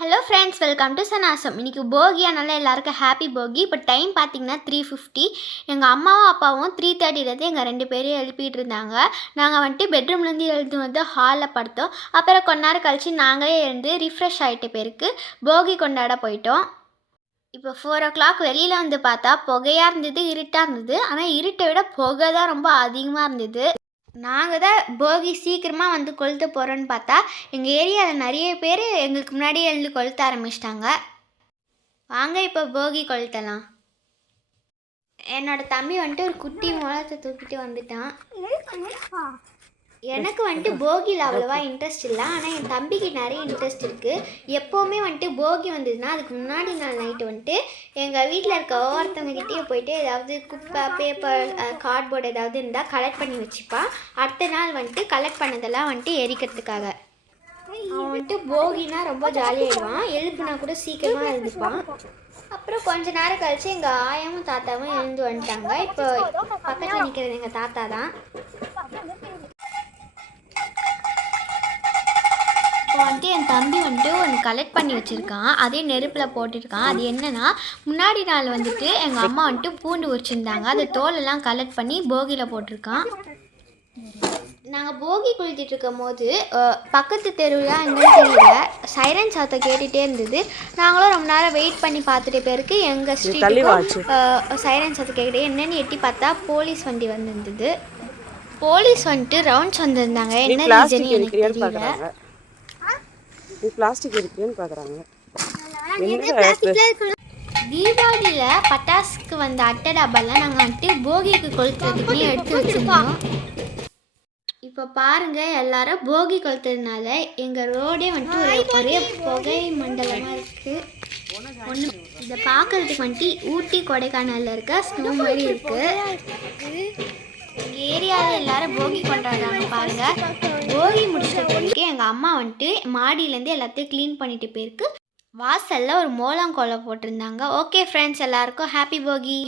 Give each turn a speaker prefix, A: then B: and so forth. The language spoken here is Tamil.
A: ஹலோ ஃப்ரெண்ட்ஸ் வெல்கம் டு சனாசம் இன்றைக்கி போகி அதனால் எல்லாருக்கும் ஹாப்பி போகி. இப்போ டைம் பார்த்தீங்கன்னா த்ரீ ஃபிஃப்டி எங்கள் அம்மாவும் அப்பாவும் த்ரீ தேர்ட்டிலேருந்து எங்கள் ரெண்டு பேரையும் எழுப்பிட்டு இருந்தாங்க. நாங்கள் வந்துட்டு பெட்ரூம்லேருந்து எழுந்து வந்து ஹாலில் படுத்தோம். அப்புறம் கொஞ்ச நேரம் கழித்து நாங்களே எழுந்து ரிஃப்ரெஷ் ஆகிட்ட பேருக்கு போகி கொண்டாட போயிட்டோம். இப்போ ஃபோர் ஓ கிளாக் வெளியில் வந்து பார்த்தா புகையாக இருந்தது இருட்டாக இருந்தது. ஆனால் இருட்டை விட புகை தான் ரொம்ப அதிகமாக இருந்தது. நாங்கள் தான் போகி சீக்கிரமாக வந்து கொளுத்த போகிறோன்னு பார்த்தா எங்கள் ஏரியாவில் நிறைய பேர் எங்களுக்கு முன்னாடியே எழுந்து கொளுத்த ஆரம்பிச்சிட்டாங்க. வாங்க இப்போ போகி கொளுத்தலாம். என்னோட தம்பி வந்துட்டு ஒரு குட்டி மூலத்தை தூக்கிட்டு வந்துட்டான். எனக்கு வந்துட்டு போகியில் அவ்வளோவா இன்ட்ரெஸ்ட் இல்லை. ஆனால் என் தம்பிக்கு நிறைய இன்ட்ரெஸ்ட் இருக்குது எப்போவுமே வந்துட்டு போகி வந்ததுன்னா அதுக்கு முன்னாடி நாள் நைட்டு வந்துட்டு எங்கள் வீட்டில் இருக்க ஒவ்வொருத்தவங்ககிட்டயே போயிட்டு ஏதாவது குப்பை பேப்பர் கார்ட்போர்டு ஏதாவது இருந்தால் கலெக்ட் பண்ணி வச்சுப்பான் அடுத்த நாள் வந்துட்டு கலெக்ட் பண்ணதெல்லாம் வந்துட்டு எரிக்கிறதுக்காக. அவன் வந்துட்டு போகினா ரொம்ப ஜாலியாகிடுவான் எழுப்புனா கூட சீக்கிரமாக எழுந்துப்பான். அப்புறம் கொஞ்ச நேரம் கழித்து எங்கள் ஆயாவும் தாத்தாவும் எழுந்து வந்துட்டாங்க. இப்போ பக்கத்தில் நிற்கிறது எங்கள் தாத்தா தான். இப்போ வந்துட்டு என் தம்பி வந்துட்டு ஒன்று கலெக்ட் பண்ணி வச்சுருக்கான். அதே நெருப்பில் போட்டிருக்கான். அது என்னன்னா முன்னாடி நாள் வந்துட்டு எங்கள் அம்மா வந்துட்டு பூண்டு உரிச்சிருந்தாங்க. அது தோலெல்லாம் கலெக்ட் பண்ணி போகியில் போட்டிருக்கான். நாங்கள் போகி குளித்துட்டு இருக்கும் போது பக்கத்து தெருவில் எங்கன்னு தெரியல. சைரன் சத்தம் கேட்டுகிட்டே இருந்தது. நாங்களும் ரொம்ப நேரம் வெயிட் பண்ணி பார்த்துட்டு பேருக்கு எங்கள் ஸ்ட்ரீட்டுக்கும் சைரன் சத்தம் கேட்டுட்டே என்னன்னு எட்டி பார்த்தா போலீஸ் வண்டி வந்திருந்தது. போலீஸ் வந்துட்டு ரவுண்ட்ஸ் வந்திருந்தாங்க. என்ன ரீசன் எனக்கு தெரியல.
B: நீ பிளாஸ்டிக் எரிக்கிறியான்னு பார்க்குறாங்க
A: தீபாவளியில் பட்டாசுக்கு வந்த அட்டை டப்பாலாம் நாங்கள் வந்துட்டு போகிக்கு கொளுத்துறதுக்குன்னு எடுத்து வச்சுருந்தோம். இப்போ பாருங்க எல்லாரும் போகி கொளுத்துறதுனால எங்கள் ரோடே வந்துட்டு ஒரே ஒரே புகை மண்டலமாக இருக்குது ஒன்று இதை பார்க்கறதுக்கு வந்துட்டு ஊட்டி கொடைக்கானலில் இருக்க ஸ்னோ மாதிரி இருக்குது எங்கள் ஏரியாவில் எல்லாரும் போகி கொண்டாடுறாங்க பாருங்க. போகி பிறகு எங்கள் அம்மா வந்துட்டு மாடியிலேருந்து எல்லாத்தையும் க்ளீன் பண்ணிட்டு போயிருக்கு வாசலில் ஒரு மோளம் கோலம் போட்டிருந்தாங்க. ஓகே ஃப்ரெண்ட்ஸ் எல்லாருக்கும் ஹாப்பி போகி.